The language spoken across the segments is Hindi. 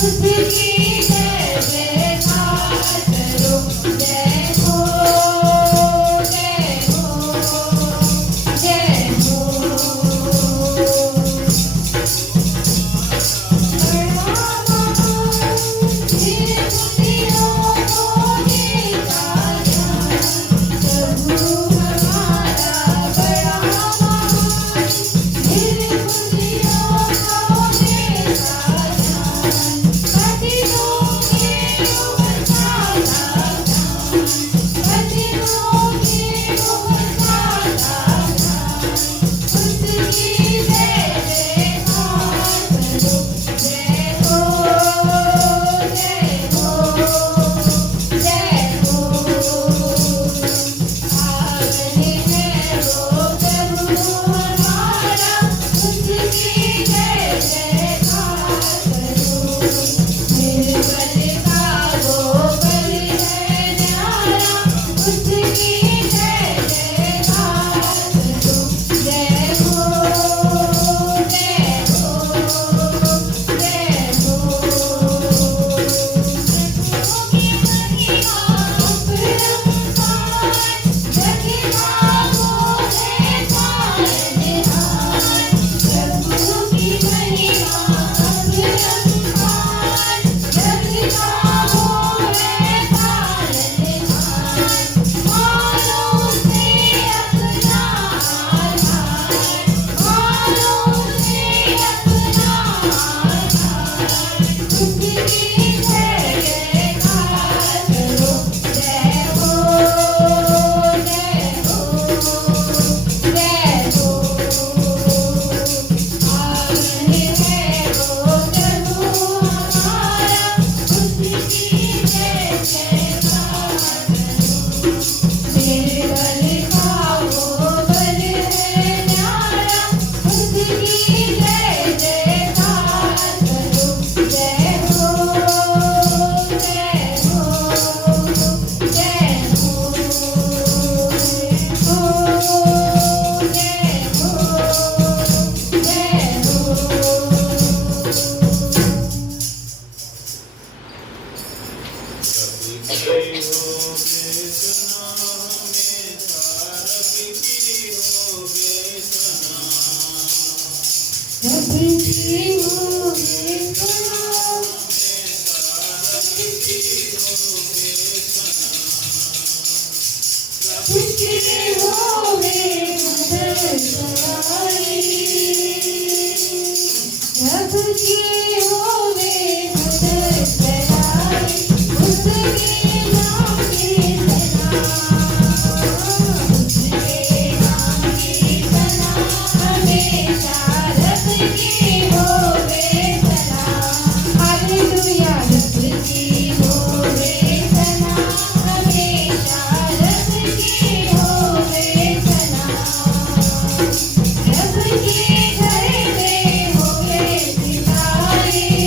रब के घर में हो गए सितारे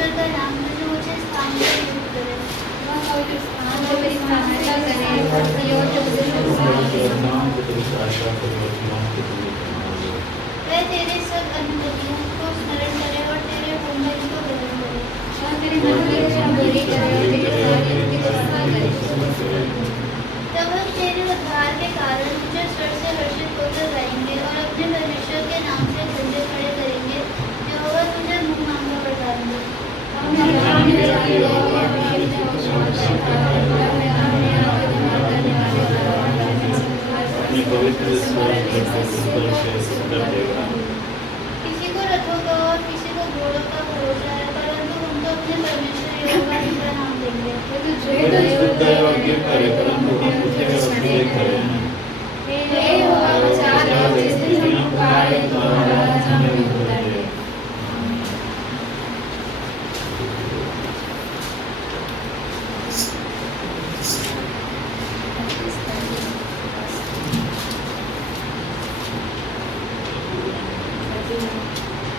परमेश्वर का नाम मुझे ऊंचे स्थान पर युक्त करे। वह कोई स्थान जो मेरी सहायता करे और जो मुझे संसार के समान वह तेरे सब अनुमतियों को स्मरण करे और तेरे हुक्म को ग्रहण करे। वह तेरे मन की इच्छा पूरी करे और तेरे कार्यों की व्यवस्था करे। तब हम तेरे उद्धार के कारण तुझे स्वर से हर्षित होकर गाएंगे और अपने परमेश्वर के नाम से झंडे खड़े करेंगे। यहोवा तुझे मुँह मांगा प्रदान दे। हम जानने चाहिए कि अभिषेक और शांति का अपने आप को जमा करने वाले अपनी पवित्र स्मरण के साथ कर देगा। किसी को रथों का और किसी को घोड़ों का भरोसा है, परंतु हम तो अपने परमेश्वर यहोवा ही का नाम लेंगे। वे तो झुकते और गिर पड़े, परंतु हम उठे और खड़े खड़े हैं। हे यहोवा बचा ले, जिस दिन हम पुकारे तो आवाज हमें उतर दे।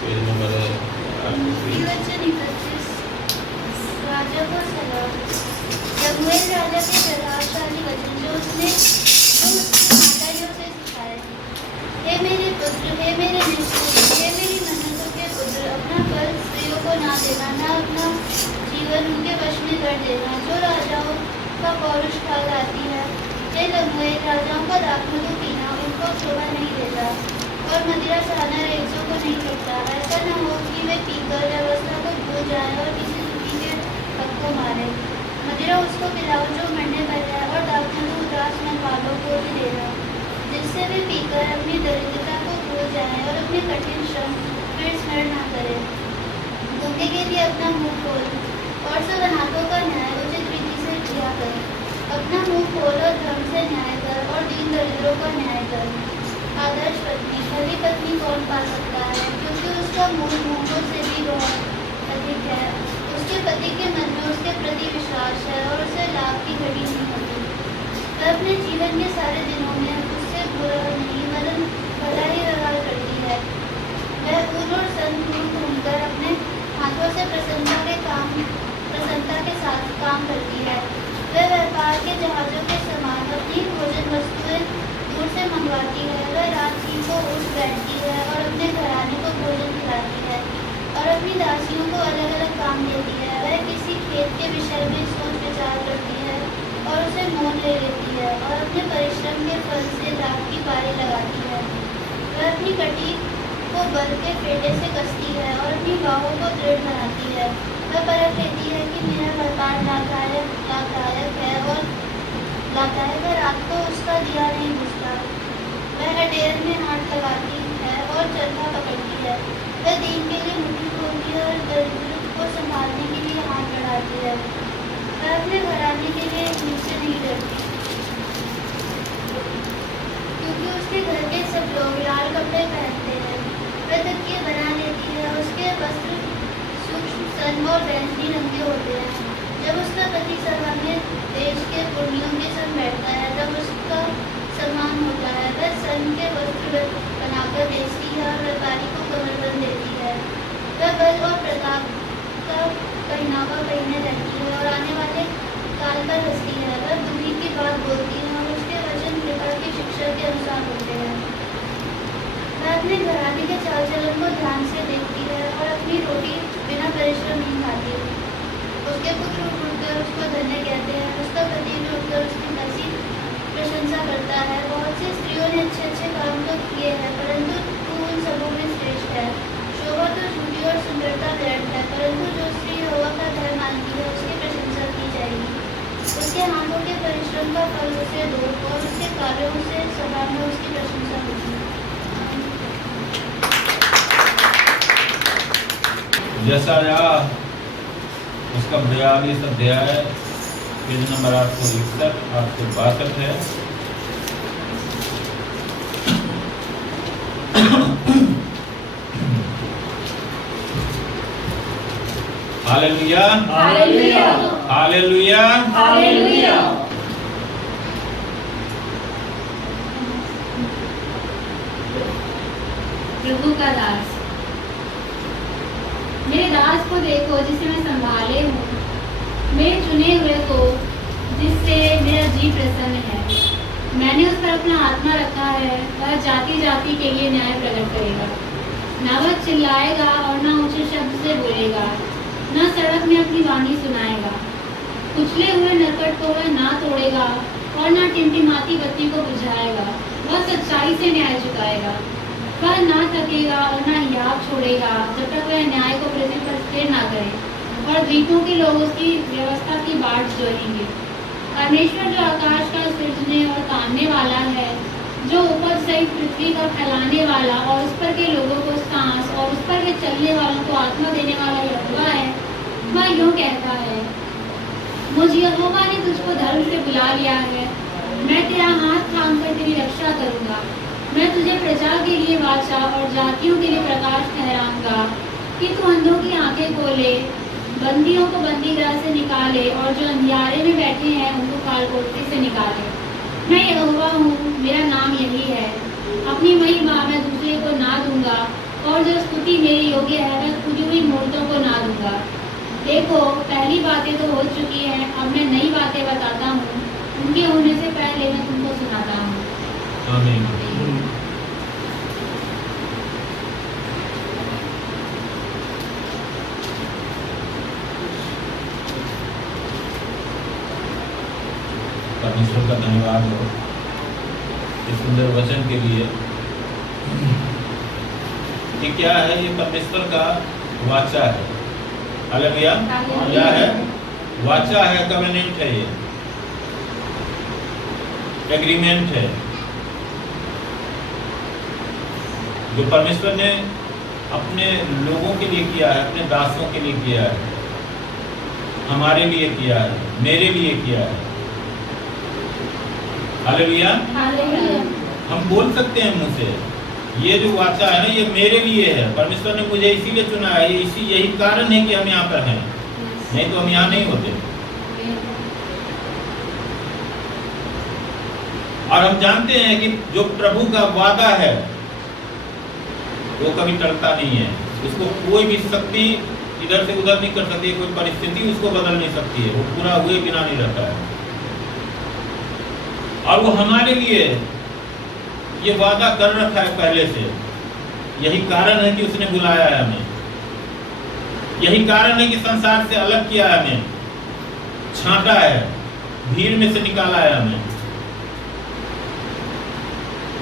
पेज नंबर वचन 31 राजा को सलाह। यहोवा राजा के प्रभावशाली वचन जो उसने उसके माताओं से सिखाए। हे मेरे पुत्र, हे मेरे निष्ठुर, हे मेरी मन्नतों के पुत्र, अपना बल स्त्रियों को ना देना, ना अपना जीवन उनके वश में कर देना, जो राजाओं का पौरुष खा जाती है। हे लंगोए, राजाओं का दाखमधु पीना उनको शोभा नहीं देता, और मदिरा चाहना रेखों को नहीं लगता। ऐसा न हो कि वे पीकर व्यवस्था को भूल जाए और किसी दुखी के हक को मारे। मदिरा उसको पिलाओ जो मरने पर है, और दाखमधु उदास मन वालों को भी देना, जिससे वे पीकर अपनी दरिद्रता को भूल जाए और अपने कठिन श्रम फिर स्मरण न करें। धोखे के लिए अपना मुंह खोल और सब अनाथों का न्याय उचित रीति से किया कर। अपना मुंह खोल और धर्म से न्याय कर और दीन दरिद्रों का न्याय कर। आदर्श पत्नी, भली पत्नी कौन पा सकता है, क्योंकि उसका मूल मोहों से भी बहुत अधिक है। उसके पति के मन में उसके प्रति विश्वास है और उसे लाभ की घड़ी नहीं होती। वह अपने जीवन के सारे दिनों में उससे बुरा नहीं वरन भला ही व्यवहार करती है। वह ऊन और सन ढूंढकर अपने हाथों से प्रसन्नता के साथ काम करती है। वह व्यापार के जहाजों के समान अपनी भोजन वस्तुएं दूर से मंगवाती है। वह रात्रि को उठ बैठती है और अपने घराने को भोजन खिलाती है और अपनी दासियों को अलग अलग काम देती है। वह किसी खेत के विषय में सोच विचार करती है और उसे मोल ले लेती है और अपने परिश्रम के फल से लाभ की पारी लगाती है। वह अपनी कटी को बल के फेटे से कसती है और अपनी बाहों को दृढ़ बनाती है। वह परख लेती है कि मेरा व्यापार लाभदायक है और रात को उसका दिया नहीं बुझता। वह अडेर में हाथ लगाती है और चरखा पकड़ती है। वह दीन के लिए मुट्ठी खोलती है और दरिद्र को संभालने के लिए हाथ बढ़ाती है। वह अपने घराने के लिए मुझसे नहीं डरती, क्योंकि उसके घर के सब लोग लाल कपड़े पहनते हैं। वह तकिए बना लेती है, उसके वस्त्र सूक्ष्म सन और बैंगनी रंग के होते हैं। जब उसका पति सभा में देश के पुण्यों के संग बैठता है, तब उसका सम्मान होता है। वह सन के वस्त्र बनाकर बेचती है और व्यापारी को कमरबंद देती है। वह बल और प्रताप का पहनावा पहने रहती है और आने वाले काल पर हंसती है। वह बुद्धि की बात बोलती है और उसके वचन कृपा की शिक्षा के अनुसार होते हैं। वह अपने घराने के चाल चलन को ध्यान से देखती है और अपनी रोटी बिना परिश्रम नहीं खाती। उसके पुत्र उठकर उसको धन्य कहते हैं, उसका पति भी उठकर उसकी ऐसी प्रशंसा करता है। बहुत सी स्त्रियों ने अच्छे अच्छे काम तो किए हैं, परंतु तू उन सबों में श्रेष्ठ है। शोभा तो झूठी और सुंदरता व्यर्थ है, परंतु जो स्त्री यहोवा का भय मानती है उसकी प्रशंसा की जाएगी। उसके हाथों के परिश्रम का फल उसे दो और उसके कार्यों से सभा में उसकी प्रशंसा होगी। यशाया उसका 42 अध्याय पेज नंबर 861 862 है। Hallelujah hallelujah hallelujah hallelujah. प्रभु का दास। मेरे दास को देखो जिसे मैं संभाले हूँ, मेरे चुने हुए को जिससे मेरा जी प्रसन्न है। मैंने उस पर अपना आत्मा रखा है, वह जाति जाति के लिए न्याय प्रकट करेगा। ना वह चिल्लाएगा और ना ऊंचे शब्द से बोलेगा, ना सड़क में अपनी वाणी सुनाएगा। कुचले हुए नरकट को वह ना तोड़ेगा और ना टिमटिमाती बत्ती को बुझाएगा। वह सच्चाई से न्याय चुकाएगा। वह ना थकेगा और ना हियाव छोड़ेगा जब तक वह न्याय को पृथ्वी पर स्थिर ना करे। और द्वीपों के लोग उसकी व्यवस्था की बाट जोहेंगे। परमेश्वर जो आकाश का सृजने और तानने वाला है, जो उपज सहित पृथ्वी का फैलाने वाला और उस पर के लोगों को सांस और उस पर के चलने वालों को आत्मा देने वाला यहोवा है, वह यूँ कहता है, मुझ यहोवा ने तुझको धर्म से बुला लिया है। मैं तेरा हाथ थाम कर तेरी रक्षा करूंगा। मैं तुझे प्रजा के लिए वाचा और जातियों के लिए प्रकाश ठहराऊंगा कि तू अंधों की आंखें खोले, बंदियों को बंदीगृह से निकाले और जो अंधियारे में बैठे हैं उनको कालकोठरी से निकाले। मैं यहोवा हूँ, मेरा नाम यही है। अपनी महिमा मैं दूसरे को ना दूंगा और जो स्तुति मेरे योग्य है मैं खुदी हुई मूर्तों को ना दूंगा। देखो, पहली बातें तो हो चुकी हैं, अब मैं नई बातें बताता हूँ। उनके होने से पहले मैं तुमको सुनाता हूँ। आमीन। परमेश्वर का धन्यवाद हो इस सुंदर वचन के लिए। ये क्या है? ये परमेश्वर का वाचा है। हालेलुया। क्या है? वाचा है, कवेनेंट है, ये एग्रीमेंट है जो परमेश्वर ने अपने लोगों के लिए किया है, अपने दासों के लिए किया है, हमारे लिए किया है, मेरे लिए किया है। हालेलुया। हम बोल सकते हैं मुंह से, ये जो वाचा है ना, ये मेरे लिए है। परमेश्वर ने मुझे इसीलिए चुना है, यही कारण है कि हम यहाँ पर हैं, नहीं तो हम यहाँ नहीं होते। और हम जानते हैं कि जो प्रभु का वादा है वो कभी टलता नहीं है। उसको कोई भी शक्ति इधर से उधर नहीं कर सकती, कोई परिस्थिति उसको बदल नहीं सकती है। वो पूरा हुए बिना नहीं रहता है। और वो हमारे लिए ये वादा कर रखा है पहले से। यही कारण है कि उसने बुलाया है हमें। यही कारण है कि संसार से अलग किया है हमें, छांटा है, भीड़ में से निकाला है हमें।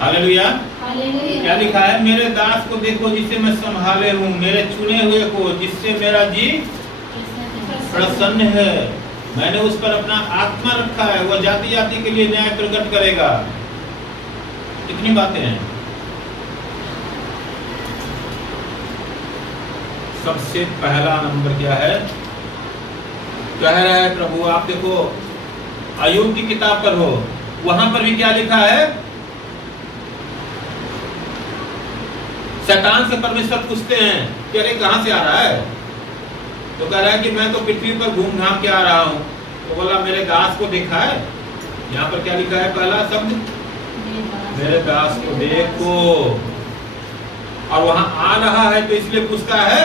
हालेलुया। क्या लिखा है? मेरे दास को देखो जिसे मैं संभाले हूँ, मेरे चुने हुए को जिससे मेरा जी प्रसन्न है। मैंने उस पर अपना आत्मा रखा है, वह जाति जाति के लिए न्याय प्रकट करेगा। कितनी बातें हैं। सबसे पहला नंबर क्या है? कह रहा है प्रभु, आप देखो अय्यूब की किताब पर हो, वहां पर भी क्या लिखा है? शैतान से परमेश्वर पूछते हैं कि अरे कहां से आ रहा है? तो कह रहा है कि मैं तो पृथ्वी पर घूम घाम के आ रहा हूं। तो बोला मेरे दास को देखा है? यहाँ पर क्या लिखा है? पहला शब्द मेरे दास को देखो। और वहां आ रहा है तो इसलिए पूछता है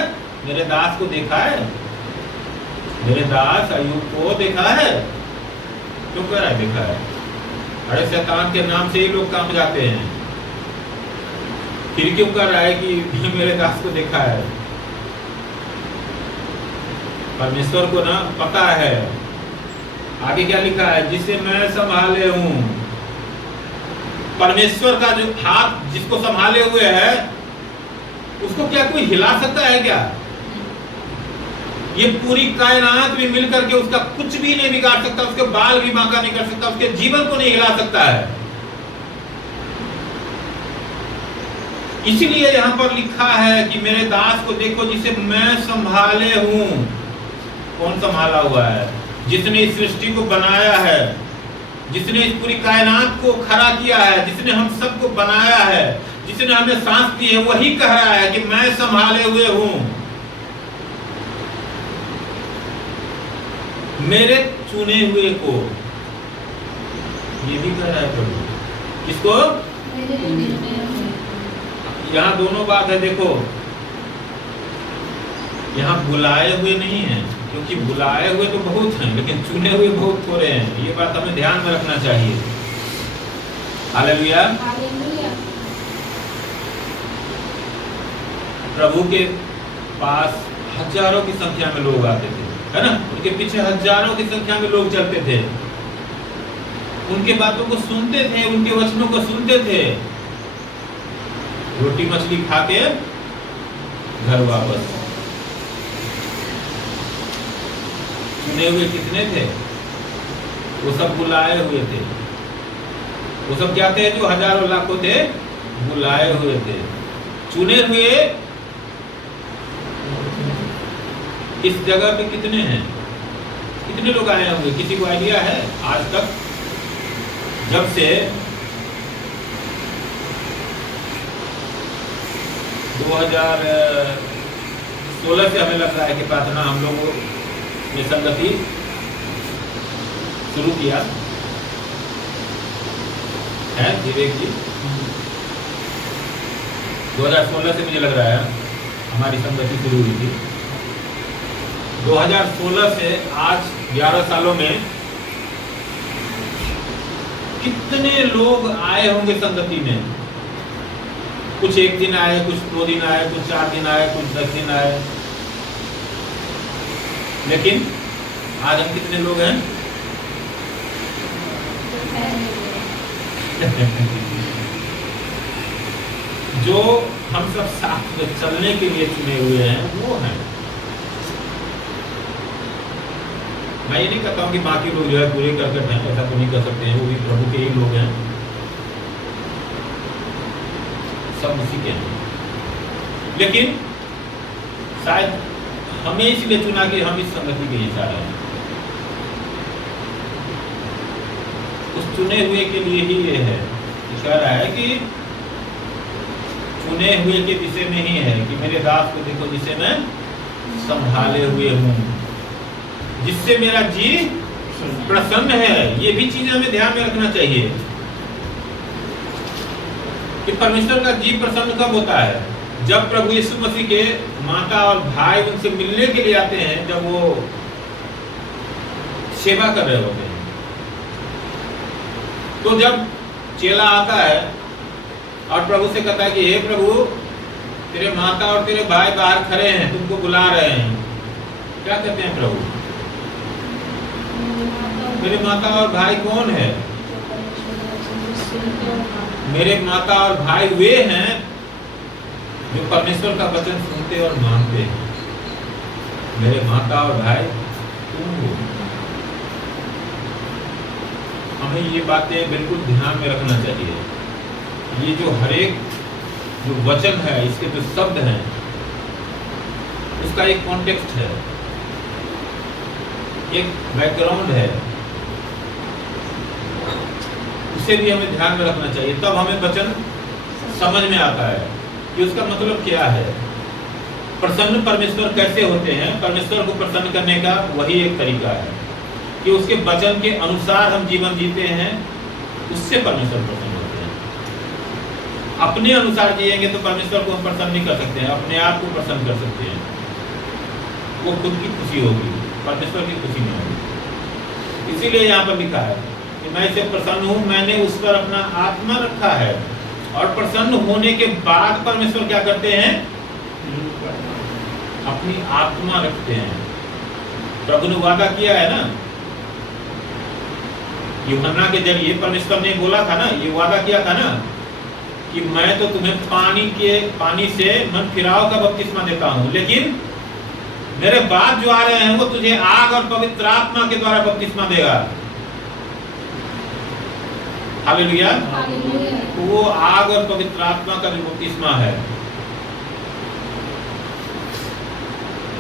मेरे दास को देखा है? मेरे दास अय्यूब को देखा है? क्यों कह रहा है देखा है? अरे शैतान के नाम से ही लोग काम जाते हैं। फिर क्यों कर रहा है कि मेरे दास को देखा है? परमेश्वर को ना पता है। आगे क्या लिखा है? जिसे मैं संभाले हूं। परमेश्वर का जो हाथ जिसको संभाले हुए है उसको क्या कोई हिला सकता है क्या? ये पूरी कायनात भी मिलकर के उसका कुछ भी नहीं बिगाड़ सकता, उसके बाल भी बांका नहीं कर सकता, उसके जीवन को नहीं हिला सकता है। इसीलिए यहां पर लिखा है कि मेरे दास को देखो जिसे मैं संभाले हूं। कौन संभाला हुआ है? जिसने इस सृष्टि को बनाया है, जिसने इस पूरी कायनात को खड़ा किया है, जिसने हम सबको बनाया है, जिसने हमें सांस दी है, वही कह रहा है कि मैं संभाले हुए हूं। मेरे चुने हुए को, ये भी कह रहा है प्रभु। किसको? यहाँ दोनों बात है। देखो यहाँ बुलाए हुए नहीं हैं, क्योंकि बुलाए हुए तो बहुत हैं लेकिन चुने हुए बहुत थोड़े हैं। ये बात हमें ध्यान में रखना चाहिए। हालेलुया। हालेलुया। प्रभु के पास हजारों की संख्या में लोग आते थे, है ना, उनके पीछे हजारों की संख्या में लोग चलते थे, उनके बातों को सुनते थे, उनके वचनों को सुनते थे, रोटी मछली खा के घर वापस। चुने हुए कितने थे? वो सब बुलाए हुए थे। वो सब क्या थे? जो हजारों लाखों थे, बुलाए हुए थे। चुने हुए इस जगह पे कितने हैं? कितने लोग आए होंगे? किसी को आइडिया है? आज तक जब से 2016 से हमें लग रहा है कि प्रार्थना हम लोगों ने संगति शुरू किया है, विवेक जी, 2016 से मुझे लग रहा है हमारी संगति शुरू हुई थी। 2016 से आज 11 सालों में कितने लोग आए होंगे संगति में? कुछ एक दिन आए, कुछ 2 दिन आए, कुछ 4 दिन आए, कुछ 10 दिन आए, लेकिन आज हम कितने लोग हैं? जो हम सब साथ में चलने के लिए चुने हुए हैं वो हैं। मैं ये नहीं कहता हूँ कि बाकी लोग जो है पूरे करकट हैं, ऐसा तो नहीं कर सकते हैं, वो भी प्रभु के ही लोग हैं, सब उसी के हैं। लेकिन शायद हमें इसलिए चुना कि हम इस संगति के हिस्सा हैं। उस चुने हुए के लिए ही ये है, कह रहा है कि चुने हुए के विषय में ही है कि मेरे दास को देखो जिसे मैं संभाले हुए हूँ, जिससे मेरा जी प्रसन्न है। ये भी चीजें हमें ध्यान में रखना चाहिए कि परमेश्वर का जी प्रसन्न कब होता है? जब प्रभु यीशु मसीह के माता और भाई उनसे मिलने के लिए आते हैं, जब वो सेवा कर रहे होते हैं। तो जब चेला आता है और प्रभु से कहता है कि हे प्रभु, तेरे माता और तेरे भाई बाहर खड़े हैं, तुमको बुला रहे हैं, क्या कहते हैं प्रभु? मेरे माता और भाई कौन है? मेरे माता और भाई वे हैं जो परमेश्वर का वचन सुनते और मानते हैं। मेरे माता और भाई तुम हो। हमें ये बातें बिल्कुल ध्यान में रखना चाहिए। ये जो हरेक जो वचन है, इसके जो शब्द हैं, उसका एक कॉन्टेक्स्ट है, एक बैकग्राउंड है, उसे भी हमें ध्यान में रखना चाहिए। तब हमें वचन समझ में आता है कि उसका मतलब क्या है। प्रसन्न परमेश्वर कैसे होते हैं? परमेश्वर को प्रसन्न करने का वही एक तरीका है कि उसके वचन के अनुसार हम जीवन जीते हैं, उससे परमेश्वर प्रसन्न होते हैं। अपने अनुसार जिएंगे तो परमेश्वर को हम प्रसन्न नहीं कर सकते हैं, अपने आप को प्रसन्न कर सकते हैं। वो खुद की खुशी होगी, परमेश्वर की खुशी नहीं होगी। इसीलिए यहाँ पर लिखा है कि मैं इससे प्रसन्न हूँ, मैंने उस पर अपना आत्मा रखा है। और प्रसन्न होने के बाद परमेश्वर क्या करते हैं? अपनी आत्मा रखते हैं। प्रभु ने वादा किया है ना, यूहन्ना के जरिए परमेश्वर ने बोला था ना, ये वादा किया था ना कि मैं तो तुम्हें पानी से मन फिराव का बपतिस्मा देता हूँ, लेकिन मेरे बाद जो आ रहे हैं वो तुझे आग और पवित्र आत्मा के द्वारा बपतिस्मा देगा। हालेलुया। वो आग और पवित्र आत्मा का जो बपतिस्मा है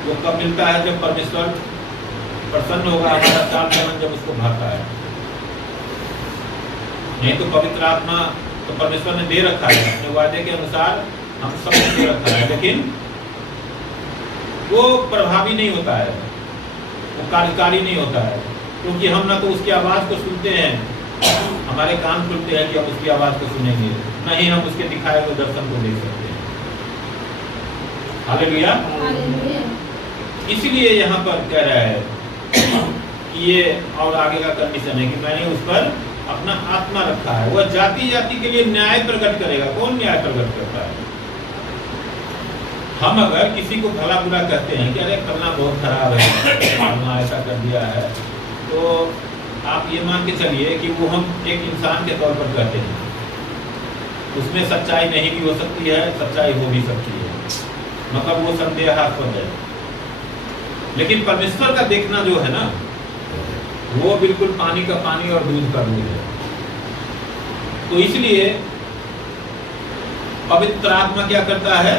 वो कब मिलता है? जब परमेश्वर प्रसन्न होगा, हमारा चाल चलन जब उसको भाता है। नहीं तो पवित्र आत्मा तो परमेश्वर ने दे रखा है, अपने वादे के अनुसार हम सबको दे रखा है, लेकिन वो प्रभावी नहीं होता है, वो कार्यकारी नहीं होता है, क्योंकि हम ना तो उसकी आवाज को सुनते हैं, हमारे कान खुलते हैं कि हम उसकी आवाज को सुनेंगे, नहीं हम उसके दिखाए हुए दर्शन को देख सकते हैं। हालेलुया। इसलिए यहाँ पर कह रहा है कि ये और आगे का कंडीशन है कि मैंने उस पर अपना आत्मा रखा है। वह जाति जाति के लिए न्याय प्रकट करेगा। कौन न्याय प्रकट करता है? हम अगर किसी को भला बुरा कहते हैं कि अरे करना बहुत खराब है, फलाना ऐसा कर दिया है, तो आप ये मान के चलिए कि वो हम एक इंसान के तौर पर कहते हैं। उसमें सच्चाई नहीं भी हो सकती है, सच्चाई हो भी सकती है, मतलब वो संदेहास्पद है। लेकिन परमेश्वर का देखना जो है ना, वो बिल्कुल पानी का पानी और दूध का दूध है। तो इसलिए पवित्र आत्मा क्या करता है?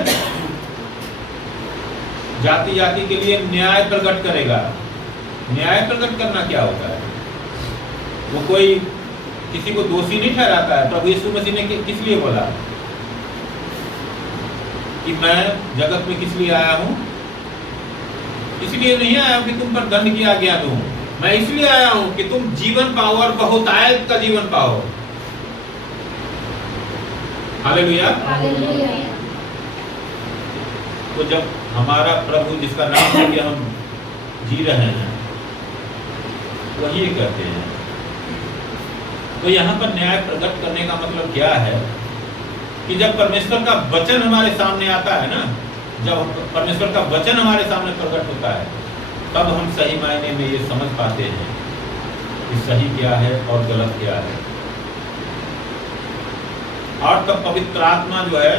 जाति जाति के लिए न्याय प्रकट करेगा। न्याय प्रकट करना क्या होता है? वो कोई किसी को दोषी नहीं ठहराता है। प्रभु यीशु मसीह ने किस लिए बोला कि मैं जगत में किस लिए आया हूं? इसलिए नहीं आया हूं कि तुम पर दंड की आज्ञा दूं, मैं इसलिए आया हूं कि तुम जीवन पाओ और बहुतायत का जीवन पाओ। हालेलुया। तो जब हमारा प्रभु जिसका नाम लेके हम जी रहे हैं, वही कहते हैं। तो यहाँ पर न्याय प्रकट करने का मतलब क्या है कि जब परमेश्वर का वचन हमारे सामने आता है ना, जब परमेश्वर का वचन हमारे सामने प्रकट होता है, तब हम सही मायने में ये समझ पाते हैं कि सही क्या है और गलत क्या है। और तब पवित्र आत्मा जो है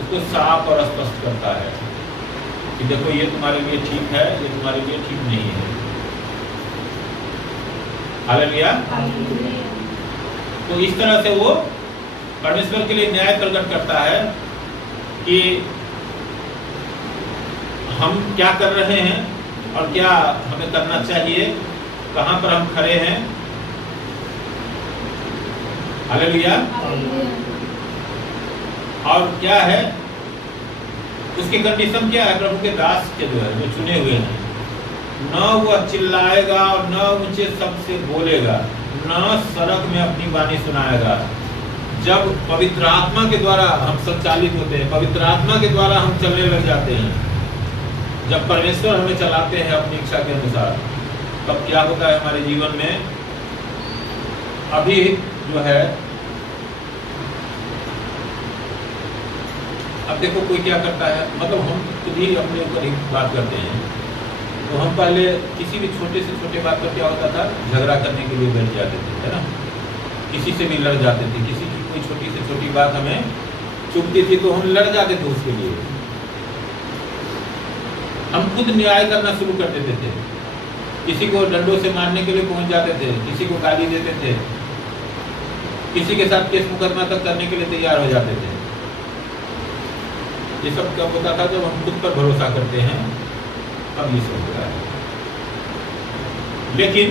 उसको साफ और स्पष्ट करता है कि देखो ये तुम्हारे लिए ठीक है, ये तुम्हारे लिए ठीक नहीं है। हालेलुया। तो इस तरह से वो परमेश्वर के लिए न्याय प्रकट करता है कि हम क्या कर रहे हैं और क्या हमें करना चाहिए, कहां पर हम खड़े हैं। हालेलुया। और क्या है उसकी कंडीशन क्या है? प्रभु के दास के जो है, जो चुने हुए हैं, न वह चिल्लाएगा और न ऊंचे शब्द से बोलेगा, न सड़क में अपनी वाणी सुनाएगा। जब पवित्र आत्मा के द्वारा हम संचालित होते हैं, पवित्र आत्मा के द्वारा हम चलने लग जाते हैं, जब परमेश्वर हमें चलाते हैं अपनी इच्छा के अनुसार, तब क्या होता है हमारे जीवन में? अभी जो है, अब देखो कोई क्या करता है, मतलब हम खुद ही अपने ऊपर ही बात करते हैं। तो हम पहले किसी भी छोटे से छोटे बात पर क्या होता था, झगड़ा करने के लिए बैठ जाते थे, है ना, किसी से भी लड़ जाते थे। किसी की कोई छोटी से छोटी बात हमें चुभती थी तो हम लड़ जाते थे उसके लिए। हम खुद न्याय करना शुरू कर देते थे, किसी को डंडों से मारने के लिए पहुंच जाते थे, किसी को गाली देते थे, किसी के साथ केस मुकदमा तक करने के लिए तैयार हो जाते थे। ये सब कब होता था? जब हम खुद पर भरोसा करते हैं, अब ये सब होता है। लेकिन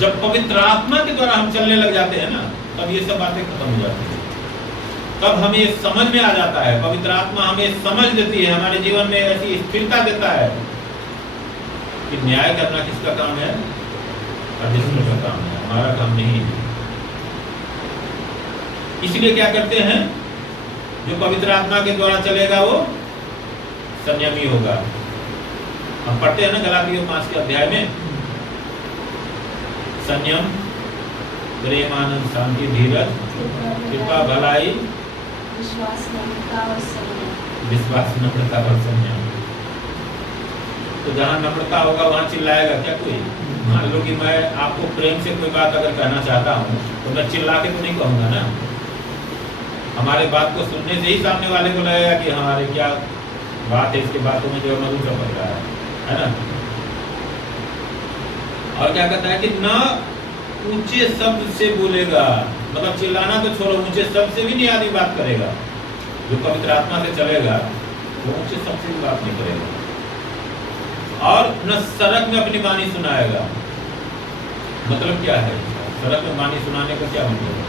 जब पवित्र आत्मा के द्वारा हम चलने लग जाते हैं ना, तब ये सब बातें खत्म हो जाती हैं। तब हमें समझ में आ जाता है, पवित्र आत्मा हमें समझ देती है, हमारे जीवन में ऐसी स्थिरता देता है कि न्याय करना किसका काम है? परमेश्वर का काम है, हमारा काम नहीं है। इसलिए क्या करते हैं? जो पवित्र आत्मा के द्वारा चलेगा वो संयमी होगा। हम पढ़ते हैं ना गलातियों 5 के अध्याय में, संयम, प्रेम, आनंद, शांति, धीरज, कृपा, भलाई, विश्वास, नम्रता और संयम। तो जहाँ नम्रता होगा वहाँ चिल्लाएगा क्या कोई? मान लो कि मैं आपको प्रेम से कोई बात अगर कहना चाहता हूँ तो मैं चिल्ला के तो नहीं कहूँगा ना। हमारे बात को सुनने से ही सामने वाले को लगेगा कि हमारे क्या बात है, इसके बातों में जो मधुर चमक रहा है ना। और क्या कहता है कि न ऊंचे शब्द से बोलेगा, मतलब चिल्लाना तो छोड़ो, ऊंचे शब्द से भी नहीं आदमी बात करेगा। जो पवित्र आत्मा से चलेगा वो ऊंचे शब्द से भी बात नहीं करेगा। और न सड़क में अपनी वाणी सुनाएगा। मतलब क्या है? सड़क में वाणी सुनाने का क्या मतलब है?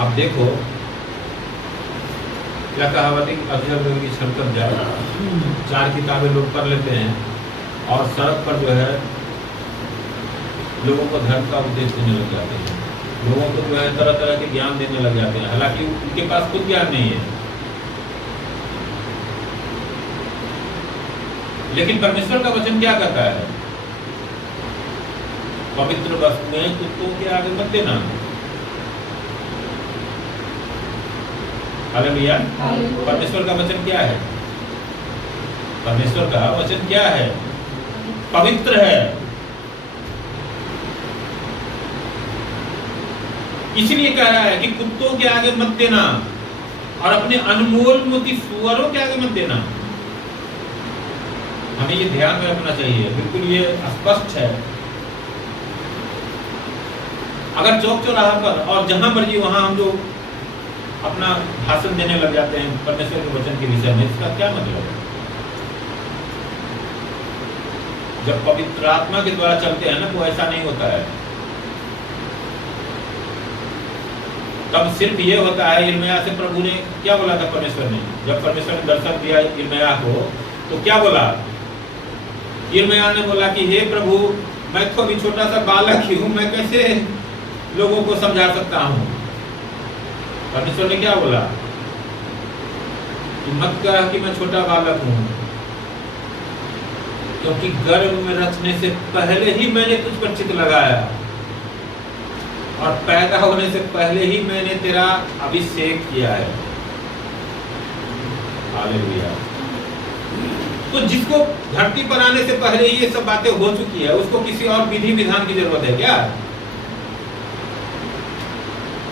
अब देखो क्या कहावत है, अजगर की छलकत जाए। 4 किताबें लोग पढ़ लेते हैं और सड़क पर जो है लोगों को धर्म का उपदेश देने लग जाते हैं। लोगों को जो है तरह तरह के ज्ञान देने लग जाते हैं, हालांकि उनके पास खुद ज्ञान नहीं है। लेकिन परमेश्वर का वचन क्या कहता है? पवित्र वस्तुएं कुत्तों के आगे मत देना। हालेलुया। परमेश्वर का वचन क्या है? परमेश्वर का वचन क्या है? पवित्र है। इसलिए कह रहा है कि कुत्तों के आगे मत देना और अपने अनमोल मोती सुअरों के आगे मत देना। हमें ये ध्यान में रखना चाहिए, बिल्कुल ये स्पष्ट है। अगर चौक चौराहा पर और जहां मर्जी वहां हम लोग अपना भाषण देने लग जाते हैं परमेश्वर के वचन के विषय में, इसका क्या मतलब है? जब पवित्र आत्मा के द्वारा चलते हैं ना तो ऐसा नहीं होता है। तब सिर्फ ये होता है, यिर्मयाह से प्रभु ने क्या बोला था? परमेश्वर ने जब परमेश्वर ने दर्शन दिया यिर्मयाह को तो क्या बोला? यिर्मयाह ने बोला कि हे प्रभु, मैं तो अभी छोटा सा बालक ही हूं, मैं कैसे लोगों को समझा सकता हूं? परमेश्वर ने क्या बोला कि मत कह कि मैं छोटा बालक हूं, क्योंकि गर्भ में रचने से पहले ही मैंने तुझ पर चित्त लगाया और पैदा होने से पहले ही मैंने तेरा अभिषेक किया है। हालेलुया। तो जिसको धरती पर आने से पहले ही ये सब बातें हो चुकी है, उसको किसी और विधि विधान की जरूरत है क्या?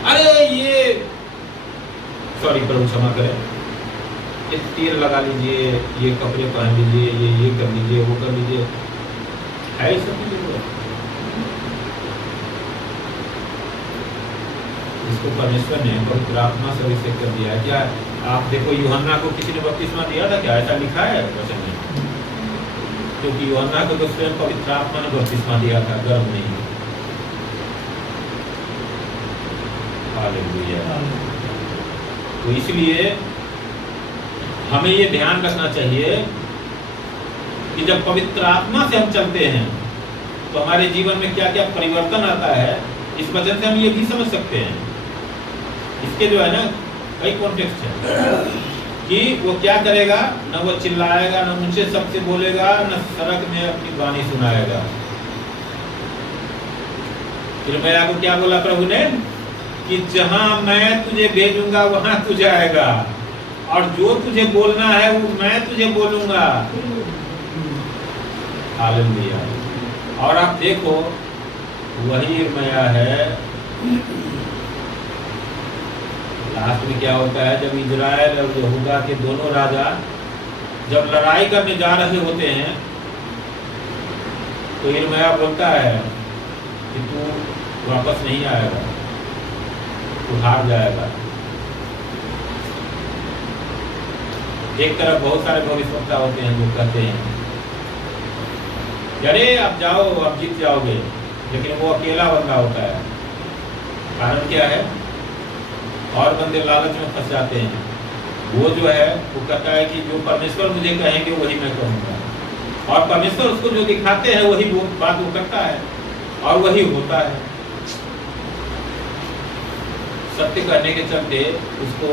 अरे ये सॉरी प्रभु क्षमा करें, ये तेल लगा लीजिए, ये कपड़े पहन लीजिए, ये कर लीजिए, वो कर लीजिए, है इस सब की जरूरत? इसको परमेश्वर ने पवित्र आत्मा से अभिषेक कर दिया है। क्या आप देखो, यूहन्ना को किसी ने बपतिस्मा दिया था क्या? ऐसा लिखा है वचन में? क्योंकि यूहन्ना को तो स्वयं पवित्र आत्मा ने बपतिस्मा दिया था, गर्भ नहीं। हालेलुया। तो इसलिए हमें ये ध्यान रखना चाहिए कि जब पवित्र आत्मा से हम चलते हैं तो हमारे जीवन में क्या क्या परिवर्तन आता है। इस वजह से हम ये भी समझ सकते हैं, इसके जो है ना कई कॉन्टेक्स्ट है कि वो क्या करेगा, न वो चिल्लाएगा, न मुझसे सबसे बोलेगा, न सड़क में अपनी वाणी सुनाएगा। फिर मैं आपको क्या बोला प्रभु ने कि जहां मैं तुझे भेजूंगा वहां तू जाएगा, और जो तुझे बोलना है वो मैं तुझे बोलूंगा। हालेलुया। और आप देखो वही यिर्मयाह है। लास्ट में क्या होता है, जब इजराइल और यहूदा के दोनों राजा जब लड़ाई करने जा रहे होते हैं तो यिर्मयाह बोलता है कि तू वापस नहीं आएगा, तू हार जाएगा। एक तरफ बहुत सारे भविष्यवक्ता होते हैं जो कहते हैं अरे आप जाओ, आप जीत जाओगे, लेकिन वो अकेला बंदा होता है। कारण क्या है? और बंदे लालच में फंस जाते हैं। वो जो है वो कहता है कि जो परमेश्वर मुझे कहेंगे वही मैं कहूँगा, और परमेश्वर उसको जो दिखाते हैं वही वो बात वो करता है और वही होता है। सत्य कहने के चलते उसको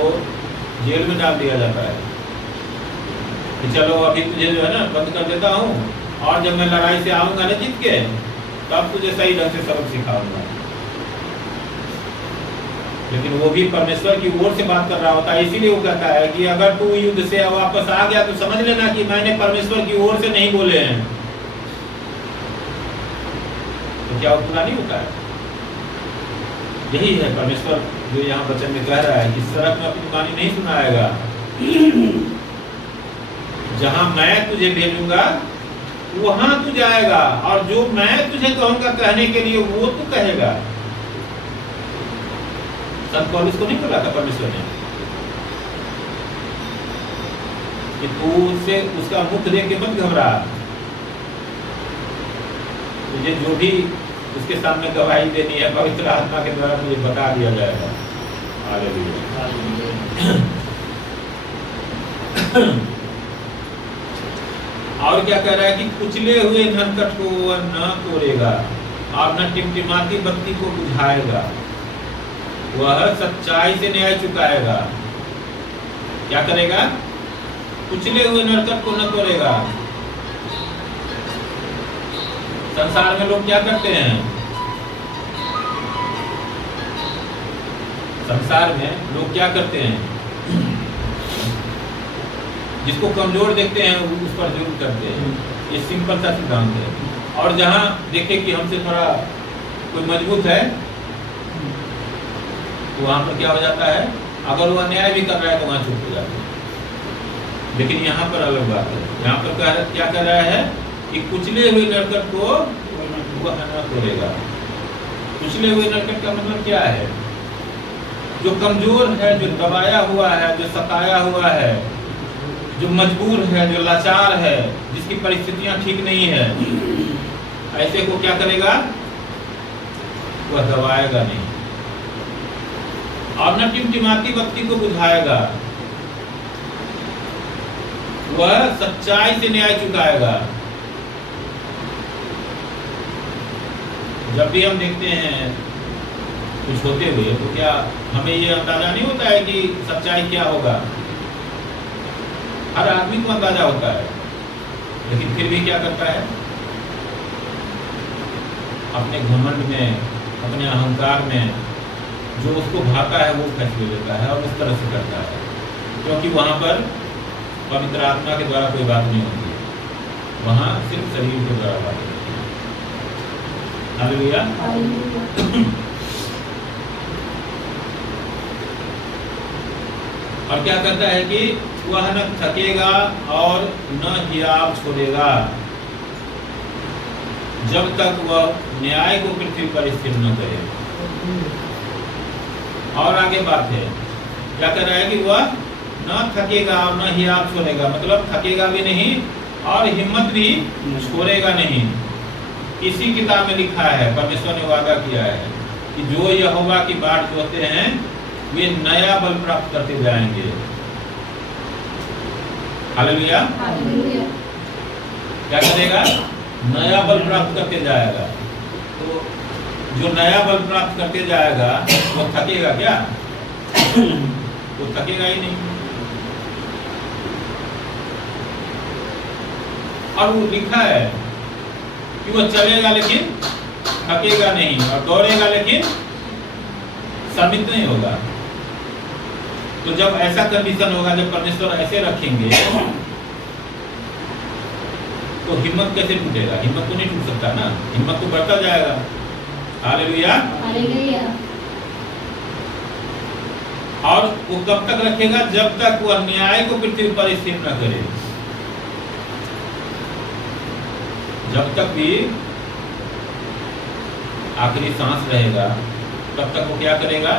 जेल में डाल दिया जाता है कि चलो अभी तुझे जो है ना बंद कर देता हूँ, और जब मैं लड़ाई से आऊंगा ना जीत के, तब तुझे सही ढंग से सबक सिखाऊंगा। लेकिन वो भी परमेश्वर की ओर से बात कर रहा होता है, इसीलिए वो कहता है कि अगर तू युद्ध से वापस आ गया तो समझ लेना कि मैंने परमेश्वर की ओर से नहीं बोले हैं। तो क्या वो पूरा नहीं होता है? यही है परमेश्वर जो यहाँ वचन में कह रहा है कि सड़क में अपनी वाणी नहीं सुनाएगा, जहां मैं तुझे भेजूंगा वहां तू जाएगा, और जो मैं तुझे कहूंगा कहने के लिए वो तू कहेगा। संत पौलुस को नहीं बोला था परमेश्वर ने कि तू उससे उसका मुख देख के मत घबरा, तुझे जो भी उसके सामने गवाही देनी है पवित्र आत्मा के द्वारा तुझे बता दिया जाएगा। हालेलुया। और क्या कह रहा है कि कुचले हुए नरकट को वह न तोड़ेगा और न टिमटिमाती बत्ती को बुझाएगा। वह सच्चाई से न्याय चुकाएगा। क्या करेगा? कुचले हुए नरकट को न तोड़ेगा। संसार में लोग क्या करते हैं? संसार में लोग क्या करते हैं? जिसको कमजोर देखते हैं उस पर जुल्म करते हैं। ये सिंपल सा सिद्धांत है। और जहां देखे कि हमसे थोड़ा कोई मजबूत है तो वहां पर क्या हो जाता है? अगर वो अन्याय भी कर रहा है तो वहां चुप हो जाता है। लेकिन यहाँ पर अलग बात है। यहाँ पर क्या कर रहा है कि कुचले हुए नरकट को वह न तोड़ेगा। कुचले हुए नरकट का मतलब क्या है? जो कमजोर है, जो दबाया हुआ है, जो सताया हुआ है, जो मजबूर है, जो लाचार है, जिसकी परिस्थितियां ठीक नहीं है, ऐसे को क्या करेगा? वह दबाएगा नहीं और न टिमटिमाती बत्ती को बुझाएगा। वह सच्चाई से न्याय चुकाएगा। जब भी हम देखते हैं कुछ होते हुए तो क्या हमें ये अंदाजा नहीं होता है कि सच्चाई क्या होगा? हर आदमी को अंदाजा होता है, लेकिन फिर भी क्या करता है? अपने घमंड में, अपने अहंकार में जो उसको भाता है वो फैसले लेता है और उस तरह से करता है, क्योंकि वहां पर पवित्र आत्मा के द्वारा कोई बात नहीं होती है, वहां सिर्फ शरीर के द्वारा बात होती है। हालेलुया। और क्या करता है कि वह न थकेगा और न हियाव छोड़ेगा जब तक वह न्याय को पृथ्वी पर स्थिर न करे। और आगे बात है, क्या कर रहा है कि वह न थकेगा और न हियाव छोड़ेगा, मतलब थकेगा भी नहीं और हिम्मत भी छोड़ेगा नहीं। इसी किताब में लिखा है, परमेश्वर ने वादा किया है कि जो यहोवा की बाट जोते हैं वे नया बल प्राप्त करते जाएंगे। हालेलुया। क्या करेगा? नया बल प्राप्त करते जाएगा। तो जो नया बल प्राप्त करते जाएगा वो थकेगा क्या? वो थकेगा ही नहीं। और वो लिखा है कि वो चलेगा लेकिन थकेगा नहीं और दौड़ेगा लेकिन सम्मिलित नहीं होगा। तो जब ऐसा कंडीशन होगा, जब परमेश्वर ऐसे रखेंगे तो हिम्मत कैसे टूटेगा? हिम्मत तो नहीं टूट सकता ना, हिम्मत तो बढ़ता जाएगा। हालेलुया। हालेलुया। और वो कब तक रखेगा? जब तक वह न्याय को पृथ्वी पर स्थिर न करे। जब तक भी आखिरी सांस रहेगा तब तक वो क्या करेगा?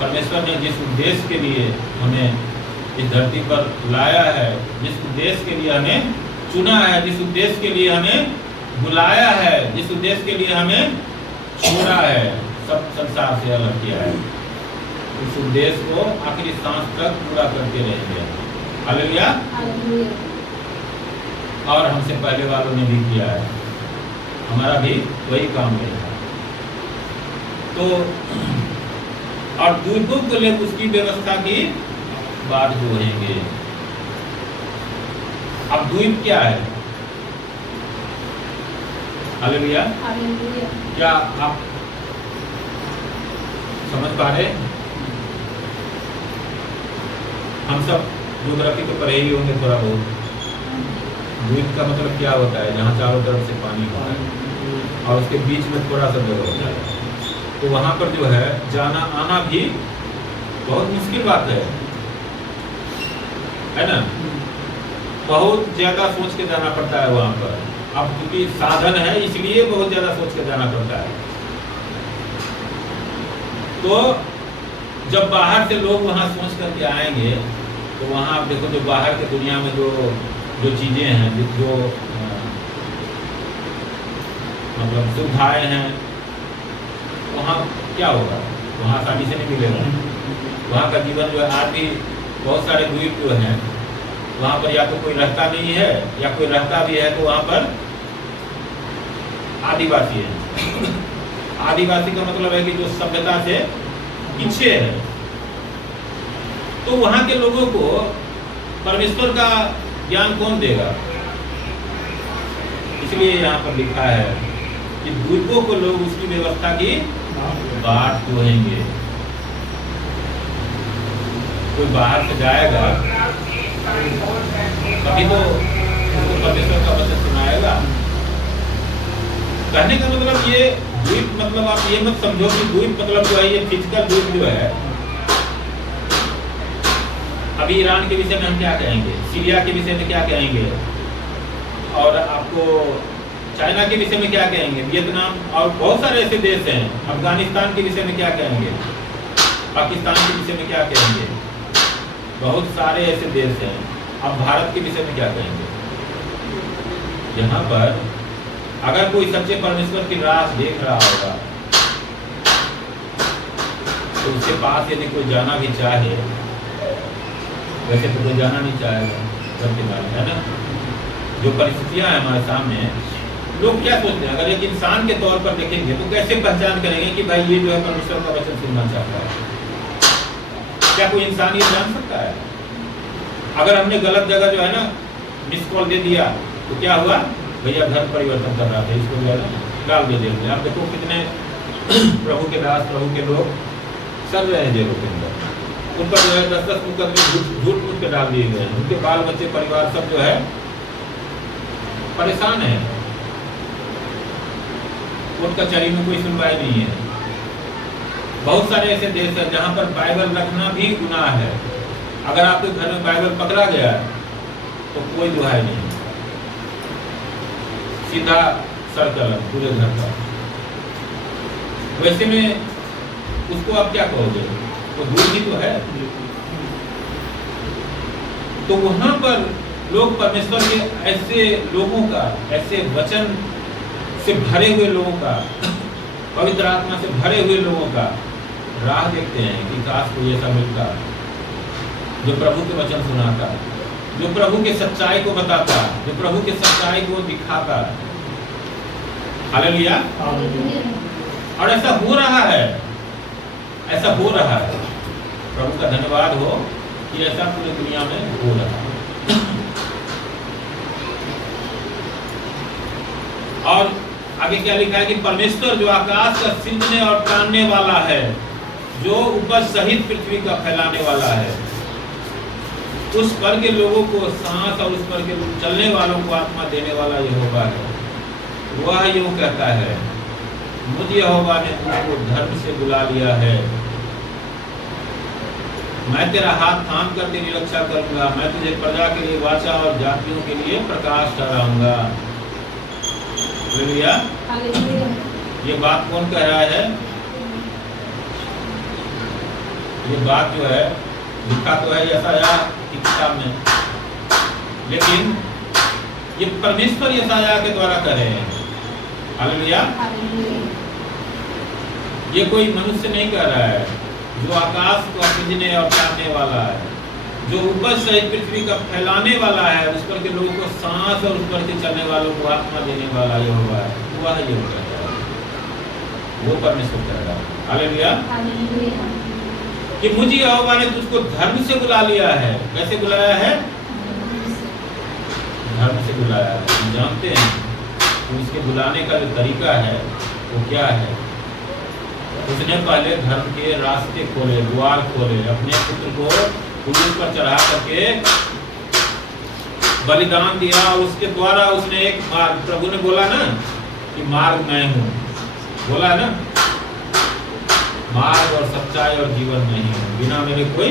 परमेश्वर ने जिस उद्देश्य के लिए हमें इस धरती पर लाया है, जिस उद्देश्य के लिए हमें चुना है, जिस उद्देश्य के लिए हमें बुलाया है, जिस उद्देश्य के लिए हमें छोड़ा है, सब संसार से अलग किया है, उस उद्देश्य को आखिरी सांस तक पूरा करते रहेंगे। हालेलुया। और हमसे पहले वालों ने भी किया है, हमारा भी वही काम रहेगा। तो और दूतों को लेकर उसकी व्यवस्था की बात जो रहेंगे। अब द्वीप क्या है? हालेलुया। क्या आप समझ पा रहे? हम सब ज्योग्राफी तो पढ़े ही होंगे थोड़ा बहुत। द्वीप का मतलब क्या होता है? जहाँ चारों तरफ से पानी होता है और उसके बीच में थोड़ा सा जगह होता है, तो वहां पर जो है जाना आना भी बहुत मुश्किल बात है ना? बहुत ज्यादा सोच के जाना पड़ता है वहां पर। अब क्योंकि साधन है इसलिए बहुत ज्यादा सोच के जाना पड़ता है। तो जब बाहर से लोग वहां सोच करके आएंगे तो वहां आप देखो, जो बाहर के दुनिया में जो चीजें हैं, जो मतलब सुविधाएं हैं, वहाँ क्या होगा? वहाँ आसानी से नहीं मिलेगा। वहाँ का जीवन जो है, आज भी बहुत सारे द्वीप जो हैं वहाँ पर या तो कोई रहता नहीं है या कोई रहता भी है तो वहाँ पर आदिवासी है। आदिवासी का मतलब है कि जो सभ्यता से पीछे है। तो वहां के लोगों को परमेश्वर का ज्ञान कौन देगा? इसलिए यहाँ पर लिखा है कि द्वीपों को लोग उसकी व्यवस्था की बाट जोहेंगे। कोई बाहर से जाएगा कभी तो उसको परमेश्वर का वचन सुनाएगा। कहने का मतलब ये द्वीप मतलब आप ये मत समझो कि द्वीप मतलब जो है ये फिजिकल द्वीप जो है। अभी ईरान के विषय में हम क्या कहेंगे, सीरिया के विषय में क्या कहेंगे, और आपको चाइना के विषय में क्या कहेंगे, वियतनाम और बहुत सारे ऐसे देश हैं। अफगानिस्तान के विषय में क्या कहेंगे, पाकिस्तान के विषय में क्या कहेंगे, बहुत सारे ऐसे देश हैं। अब भारत के विषय में क्या कहेंगे? यहाँ पर अगर कोई सच्चे परमेश्वर की राह देख रहा होगा तो उसके पास यदि कोई जाना भी चाहे, वैसे तो कोई जाना नहीं चाहेगा, सबके बारे है ना। जो परिस्थितियां हैं हमारे सामने, लोग क्या सोचते हैं? अगर एक इंसान के तौर पर देखेंगे तो कैसे पहचान करेंगे कि भाई ये जो है परमेश्वर का वचन सुनना चाहता है? क्या कोई इंसान ये जान सकता है? अगर हमने गलत जगह जो है ना मिस कॉल दे दिया तो क्या हुआ, भैया घर परिवर्तन कर रहा था, इसको जो है ना डाल दे देते। आप देखो कितने प्रभु के दास, प्रभु के लोग चल रहे हैं जेलों के अंदर, उन पर जो है 10-10 मुकदमे झूठ मूठ के डाल दिए गए हैं। उनके बाल बच्चे परिवार सब जो है परेशान है। कोर्ट कचहरी में कोई सुनवाई नहीं है। बहुत सारे ऐसे देश हैं जहां पर बाइबल रखना भी गुनाह है। अगर आपके घर में बाइबल पकड़ा गया तो कोई दुहाई नहीं, सीधा सर्कल पूरे घर का। वैसे में उसको आप क्या कहोगे, वो दूर ही तो है। तो वहां पर लोग परमेश्वर के ऐसे लोगों का, ऐसे वचन से भरे हुए लोगों का, पवित्र आत्मा से भरे हुए लोगों का राह देखते हैं कि काश कोई ऐसा मिलता जो प्रभु के वचन सुनाता, जो प्रभु के सच्चाई को बताता, जो प्रभु के सच्चाई को दिखाता। हालेलुया। और ऐसा हो रहा है, ऐसा हो रहा है। प्रभु का धन्यवाद हो कि ऐसा पूरी दुनिया में हो रहा है। और आगे क्या लिखा है कि परमेश्वर जो आकाश का सिंचने और तानने वाला है, जो उपज सहित पृथ्वी का फैलाने वाला है, उस पर के लोगों को सांस और उस पर के चलने वालों को आत्मा देने वाला यहोवा है। वह यूं कहता है, मुझ यहोवा ने तुझको धर्म से बुला लिया है, मैं तेरा हाथ थाम कर तेरी रक्षा करूंगा, मैं तुझे प्रजा के लिए वाचा और जातियों के लिए प्रकाश ठहराऊंगा। हालेलुया। ये बात कौन कह रहा है? ये बात जो है लिखा तो है यशायाह की किताब में, लेकिन ये परमेश्वर यशायाह के द्वारा कर रहे हैं। हालेलुया। ये कोई मनुष्य नहीं कर रहा है, जो आकाश को सृजने और तानने वाला है, जो उपज सहित पृथ्वी का फैलाने वाला है, उस पर के लोगों को सांस और उस पर के चलने वालों को आत्मा देने वाला यहोवा है। वह यहोवा है, वो परमेश्वर कर रहा है। हालेलुया। कि मुझे यहोवा ने तुझको धर्म से बुला लिया है। कैसे बुलाया है? धर्म से बुलाया है। हम जानते हैं कि उसके बुलाने का जो तरीका है वो क्या है। उसने पहले धर्म के रास्ते खोले, द्वार खोले, अपने पुत्र को क्रूस पर चढ़ा करके बलिदान दिया। उसके द्वारा उसने एक मार्ग, प्रभु ने बोला ना कि मार्ग मैं हूँ, बोला ना, मार्ग और सच्चाई और जीवन नहीं है, बिना मेरे कोई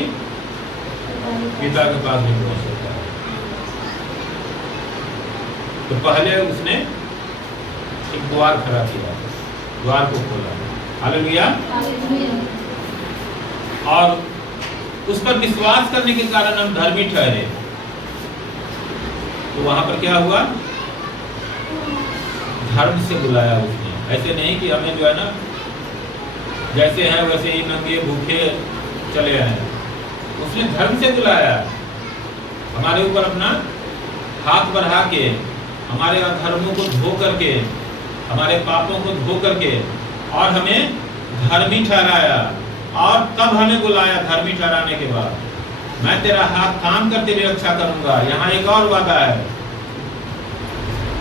पिता के पास नहीं पहुंच सकता। तो पहले उसने एक द्वार खड़ा किया, द्वार को खोला। हालेलुया। और उस पर विश्वास करने के कारण हम धर्मी ठहरे। तो वहां पर क्या हुआ? धर्म से बुलाया उसने। ऐसे नहीं कि हमें जो है ना जैसे हैं वैसे ही नंगे भूखे चले आए। उसने धर्म से बुलाया, हमारे ऊपर अपना हाथ बढ़ा के, हमारे अधर्मों को धो करके, हमारे पापों को धो करके और हमें धर्मी ठहराया, और तब हमें बुलाया धर्मी ठहराने के बाद, मैं तेरा हाथ थाम कर तेरी रक्षा करूंगा। यहाँ एक और वादा है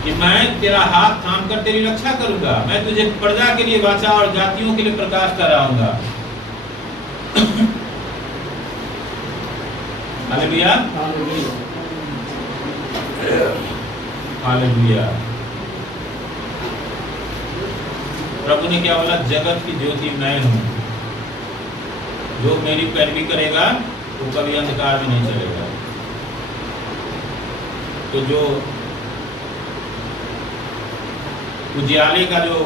कि मैं तेरा हाथ थाम कर तेरी रक्षा करूंगा, मैं तुझे प्रजा के लिए वाचा और जातियों के लिए प्रकाश ठहराऊंगा। Hallelujah, hallelujah. प्रभु ने क्या बोला? जगत की ज्योति मैं हूं, जो मेरी पैरवी करेगा वो कभी अंधकार में नहीं चलेगा। तो जो उजियाले का जो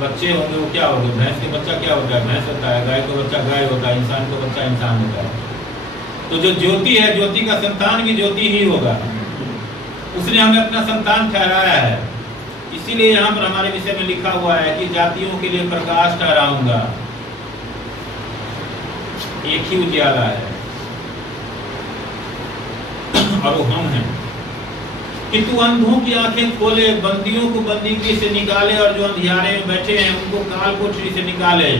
बच्चे होंगे वो क्या होंगे? भैंस के बच्चा क्या होता है? भैंस होता है। गाय का बच्चा गाय होता है। इंसान का बच्चा इंसान होता है। तो जो ज्योति है, ज्योति का संतान भी ज्योति ही होगा। उसने हमें अपना संतान ठहराया है। इसीलिए यहाँ पर हमारे विषय में लिखा हुआ है कि जातियों के लिए प्रकाश ठहराऊंगा। एक ही उजियाला है और वो हम हैं। कि तू अंधों की आंखें खोले, बंदियों को बंदीगृह से निकाले, और जो अंधियारे में बैठे हैं उनको काल कोठरी से निकाले।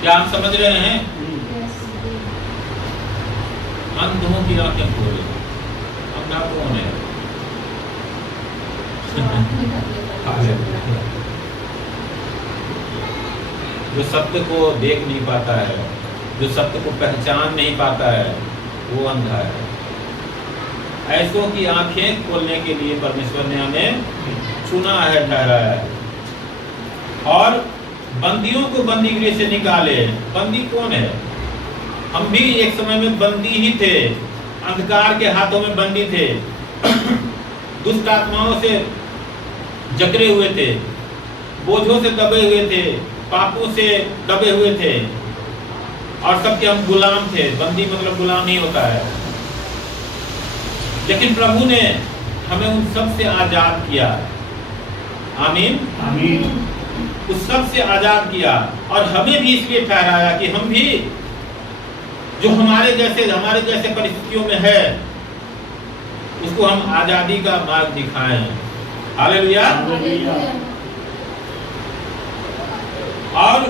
क्या आप समझ रहे हैं? अंधों की आंखें खोले। अंधा कौन है? जो सत्य को देख नहीं पाता है, जो सत्य को पहचान नहीं पाता है, वो अंधा है। ऐसों की आंखें खोलने के लिए परमेश्वर ने हमें चुना है, ठहराया है। और बंदियों को बंदीगृह से निकाले। बंदी कौन है? हम भी एक समय में बंदी ही थे, अंधकार के हाथों में बंदी थे, दुष्ट आत्माओं से जकड़े हुए थे, बोझों से दबे हुए थे, पापों से दबे हुए थे, और सबके हम गुलाम थे। बंदी मतलब गुलाम नहीं होता है। लेकिन प्रभु ने हमें उन सब से आजाद किया। आमीन, आमीन। उस सब से आजाद किया, और हमें भी इसलिए ठहराया कि हम भी जो हमारे जैसे परिस्थितियों में है, उसको हम आजादी का मार्ग दिखाएं। हालेलुया। और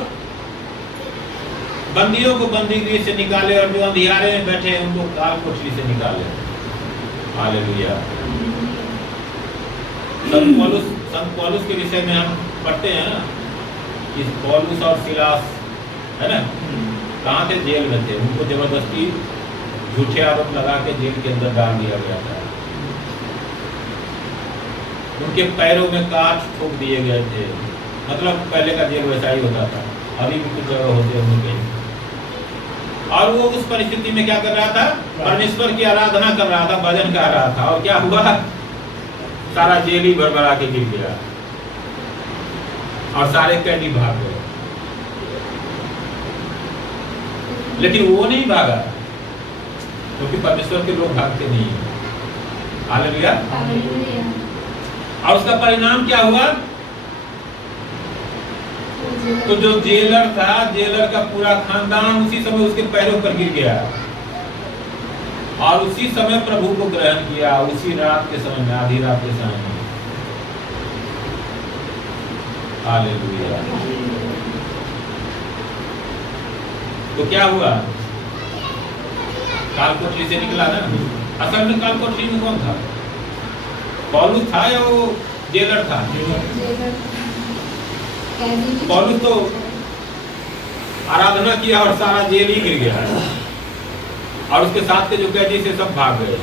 बंदियों को बंदीगृह से निकाले, और जो अंधियारे में बैठे हैं उनको काल कोठरी से निकाले। हालेलुया। संत पौलुस के विषय में हम पढ़ते हैं ना, कि पौलुस और सिलास है ना, कहाँ थे? जेल में थे। उनको जबरदस्ती झूठे आरोप लगा के जेल के अंदर डाल दिया गया था। उनके पैरों में कांच ठोक दिए गए थे। मतलब पहले का जेल वैसा ही होता था, अभी भी कुछ जगह होते होंगे कहीं। और वो उस परिस्थिति में क्या कर रहा था? परमेश्वर की आराधना कर रहा था, भजन गा रहा था। और क्या हुआ? सारा जेल ही भरभरा के गिर गया, और सारे कैदी भाग गए। लेकिन वो नहीं भागा, क्योंकि परमेश्वर के लोग भागते नहीं है। हालेलुया। और उसका परिणाम क्या हुआ? तो जो जेलर था, जेलर का पूरा खानदान उसी समय उसके पैरों पर गिर गया, और उसी समय प्रभु को ग्रहण किया। उसी रात के समय में, आधी रात के समय में। हालेलुया। तो क्या हुआ? काल कोठरी से निकला ना। असल में काल कोठरी में कौन था? पौलुस था या वो जेलर था? पौलुस तो आराधना किया और सारा जेल ही गिर गया, और उसके साथ के जो कैदी से सब भाग गए।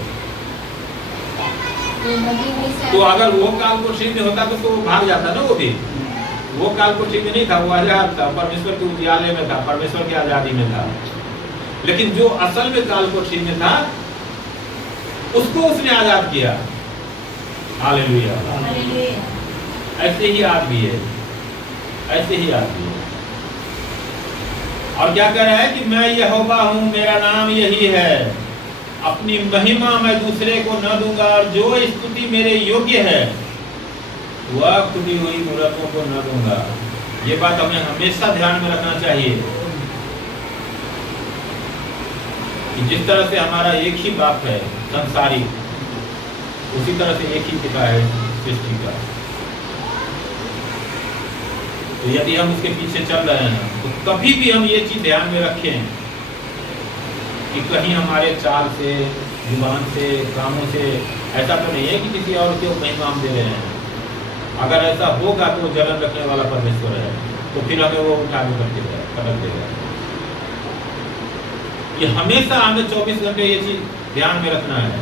तो अगर वो काल कोठरी में होता तो वो भाग जाता ना। वो काल कोठरी में नहीं था, वो आजाद था, परमेश्वर के उजियाले में था, परमेश्वर की आजादी में था। लेकिन जो असल में काल कोठरी में था, उसको उसने आजाद किया। हालेलुया। ऐसे ही आज भी है, ऐसे ही आज भी है। और क्या कह रहा है कि मैं यहोवा हूं, मेरा नाम यही है, अपनी महिमा मैं दूसरे को न दूंगा, और जो स्तुति मेरे योग्य है वह खुदी हुई मूर्तों को न दूंगा। ये बात हमें हमेशा ध्यान में रखना चाहिए कि जिस तरह से हमारा एक ही बाप है संसारिक, उसी तरह से एक ही पिता है सृष्टि का। तो यदि हम उसके पीछे चल रहे हैं तो कभी भी हम ये चीज ध्यान में रखें कि कहीं हमारे चाल से, जुबान से, कामों से ऐसा तो नहीं है कि किसी और को महिमा हम दे रहे हैं। अगर ऐसा होगा तो वो जलन रखने वाला परमेश्वर है, तो फिर हमें वो उठा के पटक देगा। ये हमेशा हमें 24 घंटे ये चीज ध्यान में रखना है।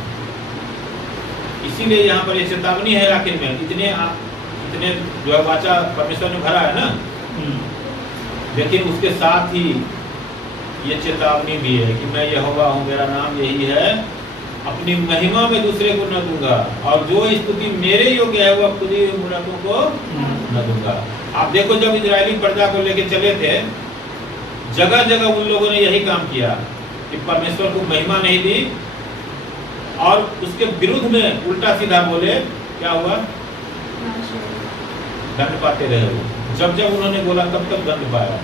इसीलिए यहाँ पर ये चेतावनी है आखिर में, इतने जो है वाचा परमेश्वर ने भरा है ना, लेकिन उसके साथ ही ये चेतावनी भी है कि मैं यहोवा हूँ, मेरा नाम यही है, अपनी महिमा में दूसरे को न दूंगा, और जो स्तुति मेरे योग्य है वो खुद ही मूर्तों को न दूंगा। आप देखो जब इजरायली प्रजा को लेके चले थे, जगह जगह उन लोगों ने यही काम किया कि परमेश्वर को महिमा नहीं दी और उसके विरुद्ध में उल्टा सीधा बोले। क्या हुआ? दंड पाते रहे वो। जब जब उन्होंने बोला तब तक दंड पाया।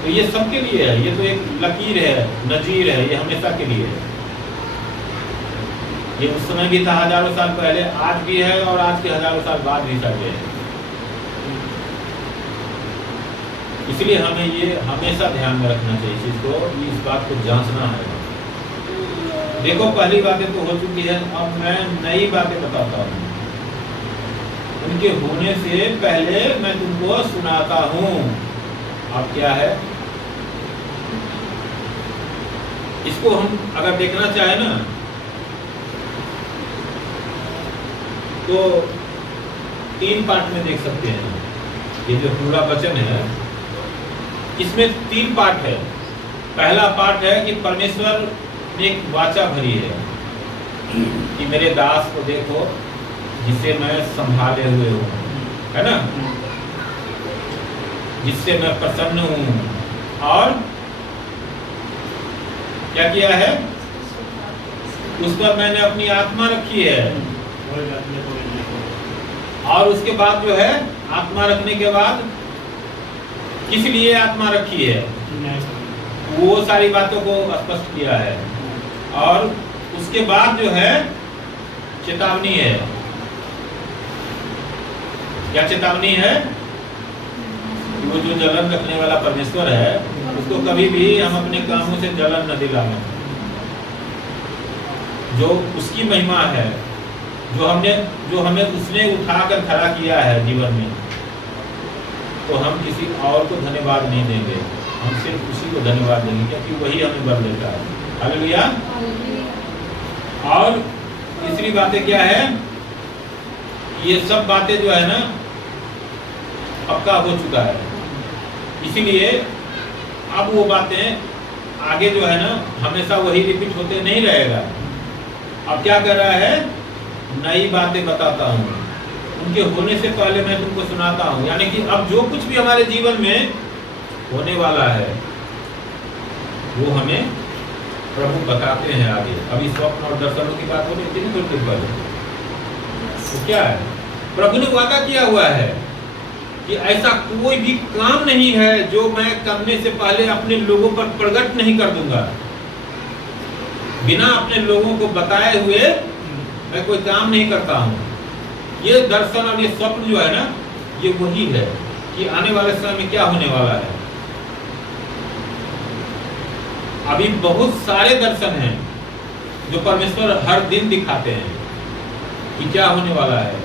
तो ये सबके लिए है, ये तो एक लकीर है, नजीर है, ये हमेशा के लिए है। ये उस समय भी था, हजारों साल पहले, आज भी है और आज के हजारों साल बाद भी सके है। इसलिए हमें ये हमेशा ध्यान में रखना चाहिए चीज को, इस बात को जांचना है। देखो पहली बातें तो हो चुकी है, अब मैं नई बातें बताता हूँ। उनके होने से पहले मैं तुमको सुनाता हूँ। अब क्या है, इसको हम अगर देखना चाहे ना तो 3 पार्ट में देख सकते हैं। ये जो पूरा वचन है इसमें 3 पार्ट है। पहला पार्ट है कि परमेश्वर ने एक वाचा भरी है कि मेरे दास को देखो जिसे मैं संभाले हुए हूँ, है ना, जिससे मैं प्रसन्न हूँ। और क्या किया है? उस पर मैंने अपनी आत्मा रखी है। और उसके बाद जो है, आत्मा रखने के बाद किस लिए आत्मा रखी है, वो सारी बातों को स्पष्ट किया है। और उसके बाद जो है चेतावनी है। क्या चेतावनी है? वो जो जलन रखने वाला परमेश्वर है उसको कभी भी हम अपने कामों से जलन न दिलाएं। जो उसकी महिमा है, जो हमें उसने उठाकर खड़ा किया है जीवन में, तो हम किसी और को धन्यवाद नहीं देंगे, हम सिर्फ उसी को धन्यवाद देंगे, क्योंकि वही हमें बल देता है। हालेलुया। और तीसरी बातें क्या है? ये सब बातें जो है ना पक्का हो चुका है, इसीलिए अब वो बातें आगे जो है ना हमेशा वही रिपीट होते नहीं रहेगा। अब क्या कर रहा है? नई बातें बताता हूँ, उनके होने से पहले मैं तुमको सुनाता हूँ। यानी कि अब जो कुछ भी हमारे जीवन में होने वाला है वो हमें प्रभु बताते हैं आगे। अभी स्वप्न और दर्शनों की बात हो रही थी थोड़ी देर पहले, तो क्या है? प्रभु ने वादा किया हुआ है कि ऐसा कोई भी काम नहीं है जो मैं करने से पहले अपने लोगों पर प्रकट नहीं कर दूंगा। बिना अपने लोगों को बताए हुए मैं कोई काम नहीं करता हूँ। ये दर्शन और ये स्वप्न जो है ना, ये वही है कि आने वाले समय में क्या होने वाला है। अभी बहुत सारे दर्शन हैं जो परमेश्वर हर दिन दिखाते हैं कि क्या होने वाला है,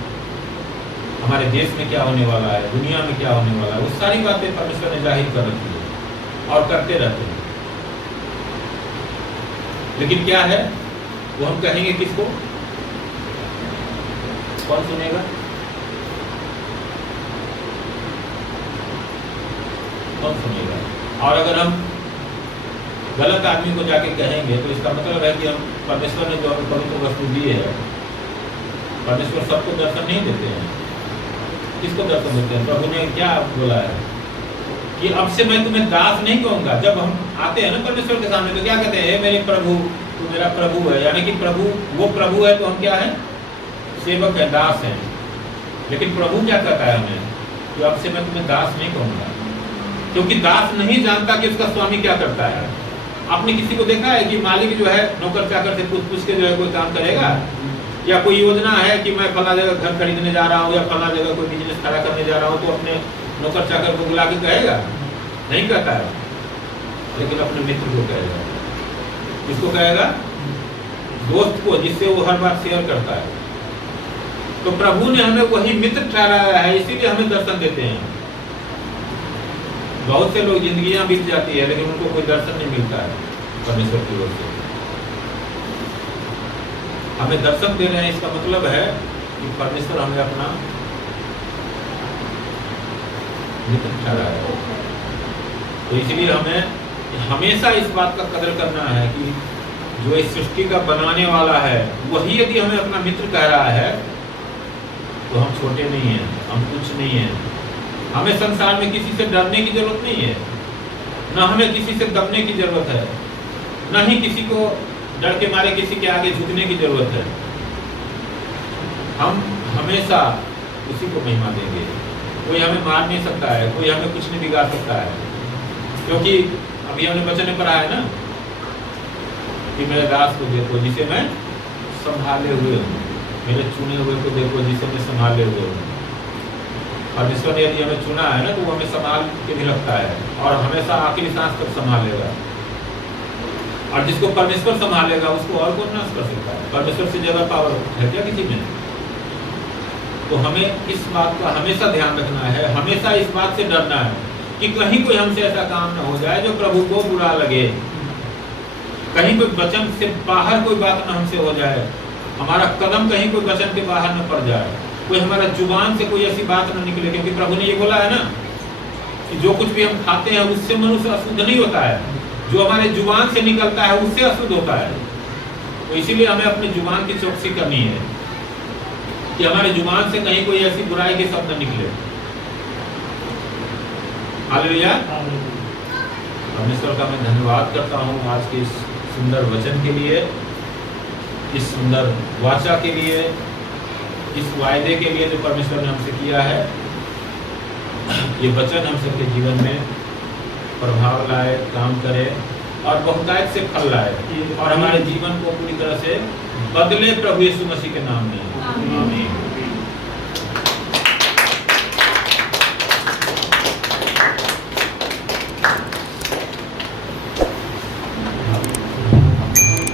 हमारे देश में क्या होने वाला है, दुनिया में क्या होने वाला है। वो सारी बातें परमेश्वर ने जाहिर कर रखी है और करते रहते हैं। लेकिन क्या है, वो हम कहेंगे किसको? कौन सुनेगा? कौन सुनेगा? और अगर हम गलत आदमी को जाके कहेंगे तो इसका मतलब है कि हम परमेश्वर ने जो हमें पवित्र वस्तु दी है, परमेश्वर सबको दर्शन नहीं देते हैं। किसको दर्शन देते हैं? प्रभु ने क्या बोला है कि अब से मैं तुम्हें दास नहीं कहूंगा। जब हम आते हैं ना परमेश्वर के सामने तो क्या कहते हैं? हे मेरे प्रभु, तू मेरा प्रभु है। यानी कि प्रभु, वो प्रभु है तो हम क्या है? सेवक है, दास है। लेकिन प्रभु क्या कहता है हमें कि अब से मैं तुम्हें दास नहीं कहूंगा, क्योंकि दास नहीं जानता कि उसका स्वामी क्या करता है। आपने किसी को देखा है कि मालिक जो है नौकर चाकर से पूछ पूछ के जो है कोई काम करेगा? या कोई योजना है कि मैं फला जगह घर खरीदने जा रहा हूँ या फला जगह कोई बिजनेस खड़ा करने जा रहा हूँ, तो अपने नौकर चाकर को बुला के कहेगा? नहीं कहता है, लेकिन अपने मित्र को कहेगा। किसको कहेगा? दोस्त को, जिससे वो हर बात शेयर करता है। तो प्रभु ने हमें वही मित्र ठहराया है, इसीलिए हमें दर्शन देते हैं। बहुत से लोग जिंदगियां बीत जाती है लेकिन उनको कोई दर्शन नहीं मिलता है परमेश्वर की ओर से। हमें दर्शन दे रहे हैं, इसका मतलब है कि परमेश्वर हमें अपना मित्र ठहराया है। तो इसलिए हमें हमेशा इस बात का कदर करना है कि जो इस सृष्टि का बनाने वाला है वही यदि हमें अपना मित्र कह रहा है तो हम छोटे नहीं हैं, हम कुछ नहीं हैं। हमें संसार में किसी से डरने की जरूरत नहीं है, न हमें किसी से दबने की जरूरत है, न ही किसी को डर के मारे किसी के आगे झुकने की जरूरत है। हम हमेशा उसी को महिमा देंगे। कोई हमें मार नहीं सकता है, कोई हमें कुछ नहीं बिगाड़ सकता है, क्योंकि अभी हमने वचन में पढ़ा है ना कि मेरे दास को देखो जिसे मैं संभाले हुए हूँ, मेरे चुने हुए को देखो जिसे मैं संभाले हुए हूँ। परमेश्वर ने यदि हमें चुना है ना तो वो हमें संभाल के भी रखता है और हमेशा आखिरी सांस तक संभालेगा। और जिसको परमेश्वर संभालेगा उसको और कौन नाश कर सकता है? परमेश्वर से ज्यादा पावर है क्या किसी में? तो हमें इस बात का हमेशा ध्यान रखना है, हमेशा इस बात से डरना है कि कहीं कोई हमसे ऐसा काम न हो जाए जो प्रभु को बुरा लगे, कहीं कोई वचन से बाहर कोई बात न हमसे हो जाए, हमारा कदम कहीं कोई वचन के बाहर न पड़ जाए, कोई हमारा जुबान से कोई ऐसी बात न निकले। क्योंकि प्रभु ने ये बोला है ना कि जो कुछ भी हम खाते हैं उससे मनुष्य अशुद्ध नहीं होता है, जो हमारे जुबान से निकलता है उससे अशुद्ध होता है। तो इसीलिए हमें अपनी जुबान की चौकसी करनी है कि हमारे जुबान से कहीं कोई ऐसी बुराई के शब्द न निकले। हालेलुया। परमेश्वर का मैं धन्यवाद करता हूँ आज के इस सुंदर वचन के लिए, इस सुंदर वाचा के लिए, इस वायदे के लिए जो परमेश्वर ने हमसे किया है। ये वचन हम सबके जीवन में प्रभाव लाए, काम करे और बहुतायत से फल लाए और हमारे जीवन को पूरी तरह से बदले प्रभु यीशु मसीह के नाम में।